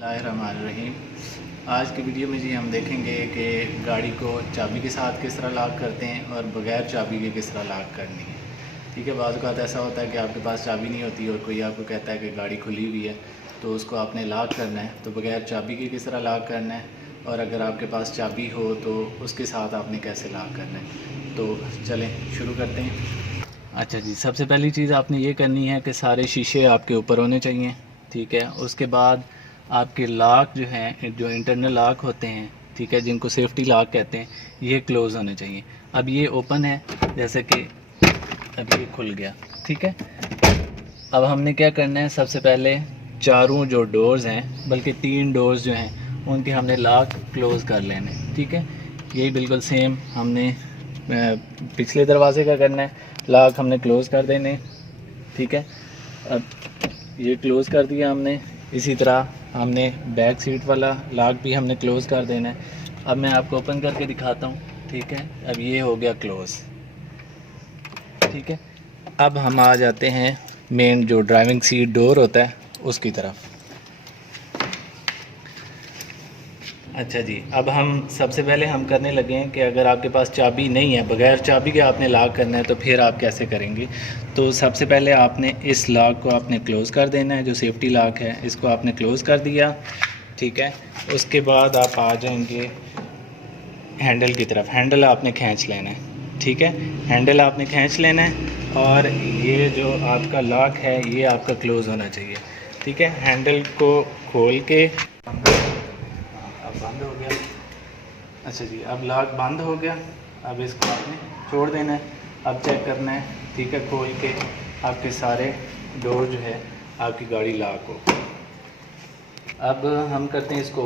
बिस्मिल्लाहिर्रहमानिर्रहीम। आज की वीडियो में जी हम देखेंगे कि गाड़ी को चाबी के साथ किस तरह लॉक करते हैं और बग़ैर चाबी के किस तरह लॉक करनी है। ठीक है, बाज़ औक़ात ऐसा होता है कि आपके पास चाबी नहीं होती और कोई आपको कहता है कि गाड़ी खुली हुई है तो उसको आपने लॉक करना है, तो बग़ैर चाबी के किस तरह लॉक करना है, और अगर आपके पास चाबी हो तो उसके साथ आपने कैसे लॉक करना है। तो चलें शुरू करते हैं। अच्छा जी, सबसे पहली चीज़ आपने ये करनी है कि सारे शीशे आपके ऊपर होने चाहिए। ठीक है, उसके बाद आपके लॉक जो हैं, जो इंटरनल लॉक होते हैं, ठीक है, जिनको सेफ्टी लॉक कहते हैं, ये क्लोज़ होने चाहिए। अब ये ओपन है, जैसे कि अब ये खुल गया। ठीक है, अब हमने क्या करना है, सबसे पहले चारों जो डोर्स हैं, बल्कि 3 डोर्स जो हैं, उनके हमने लॉक क्लोज़ कर लेने। ठीक है, यही बिल्कुल सेम हमने पिछले दरवाजे का करना है, लॉक हमने क्लोज़ कर देने। ठीक है, अब ये क्लोज़ कर दिया हमने। इसी तरह हमने बैक सीट वाला लॉक भी हमने क्लोज़ कर देना है। अब मैं आपको ओपन करके दिखाता हूँ। ठीक है, अब ये हो गया क्लोज़। ठीक है, अब हम आ जाते हैं मेन जो ड्राइविंग सीट डोर होता है उसकी तरफ। अच्छा जी, अब हम सबसे पहले हम करने लगे हैं कि अगर आपके पास चाबी नहीं है, बग़ैर चाबी के आपने लॉक करना है, तो फिर आप कैसे करेंगे। तो सबसे पहले आपने इस लॉक को आपने क्लोज़ कर देना है, जो सेफ्टी लॉक है इसको आपने क्लोज़ कर दिया। ठीक है, उसके बाद आप आ जाएंगे हैंडल की तरफ। हैंडल आपने खींच लेना है। ठीक है, हैंडल आपने खींच लेना है और ये जो आपका लॉक है ये आपका क्लोज़ होना चाहिए। ठीक है, हैंडल को खोल के अब बंद हो गया। अच्छा जी, अब लॉक बंद हो गया। अब इसको आपने छोड़ देना है। अब चेक करना है। ठीक है, खोल के आपके सारे डोर जो है आपकी गाड़ी लॉक हो। अब हम करते हैं इसको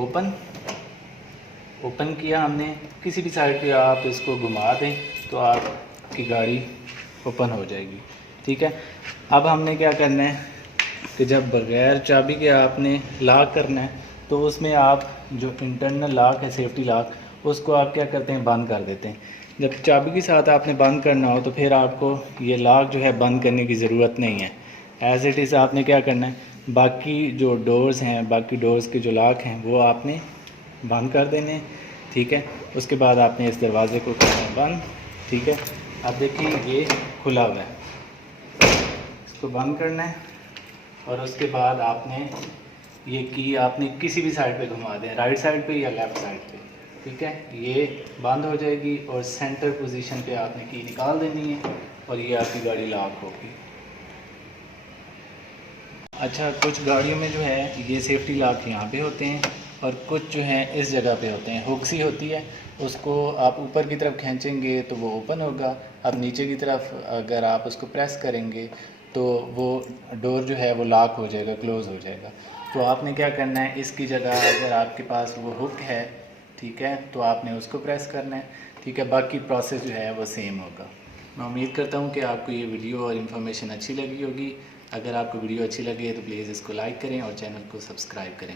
ओपन किया हमने। किसी भी साइड पे आप इसको घुमा दें तो आपकी गाड़ी ओपन हो जाएगी। ठीक है, अब हमने क्या करना है कि जब बग़ैर चाबी के आपने लॉक करना है तो उसमें आप जो इंटरनल लॉक है, सेफ्टी लॉक, उसको आप क्या करते हैं, बंद कर देते हैं। जब चाबी के साथ आपने बंद करना हो तो फिर आपको ये लॉक जो है बंद करने की ज़रूरत नहीं है। एज़ इट इज़ आपने क्या करना है, बाकी जो डोर्स हैं, बाकी डोर्स के जो लॉक हैं वो आपने बंद कर देने। ठीक है, उसके बाद आपने इस दरवाज़े को करना है बंद। ठीक है, अब देखिए ये खुला हुआ है, इसको बंद करना है और उसके बाद आपने ये की आपने किसी भी साइड पे घुमा दें, राइट साइड पे या लेफ़्ट साइड पे। ठीक है, ये बंद हो जाएगी और सेंटर पोजीशन पे आपने की निकाल देनी है और ये आपकी गाड़ी लॉक होगी। अच्छा, कुछ गाड़ियों में जो है ये सेफ्टी लॉक यहाँ पे होते हैं और कुछ जो हैं इस जगह पे होते हैं। हुक सी होती है, उसको आप ऊपर की तरफ खींचेंगे तो वो ओपन होगा। अब नीचे की तरफ अगर आप उसको प्रेस करेंगे तो वो डोर जो है वो लॉक हो जाएगा, क्लोज़ हो जाएगा। तो आपने क्या करना है, इसकी जगह अगर आपके पास वो हुक है, ठीक है, तो आपने उसको प्रेस करना है। ठीक है, बाकी प्रोसेस जो है वो सेम होगा। मैं उम्मीद करता हूँ कि आपको ये वीडियो और इन्फॉर्मेशन अच्छी लगी होगी। अगर आपको वीडियो अच्छी लगे तो प्लीज़ इसको लाइक करें और चैनल को सब्सक्राइब करें।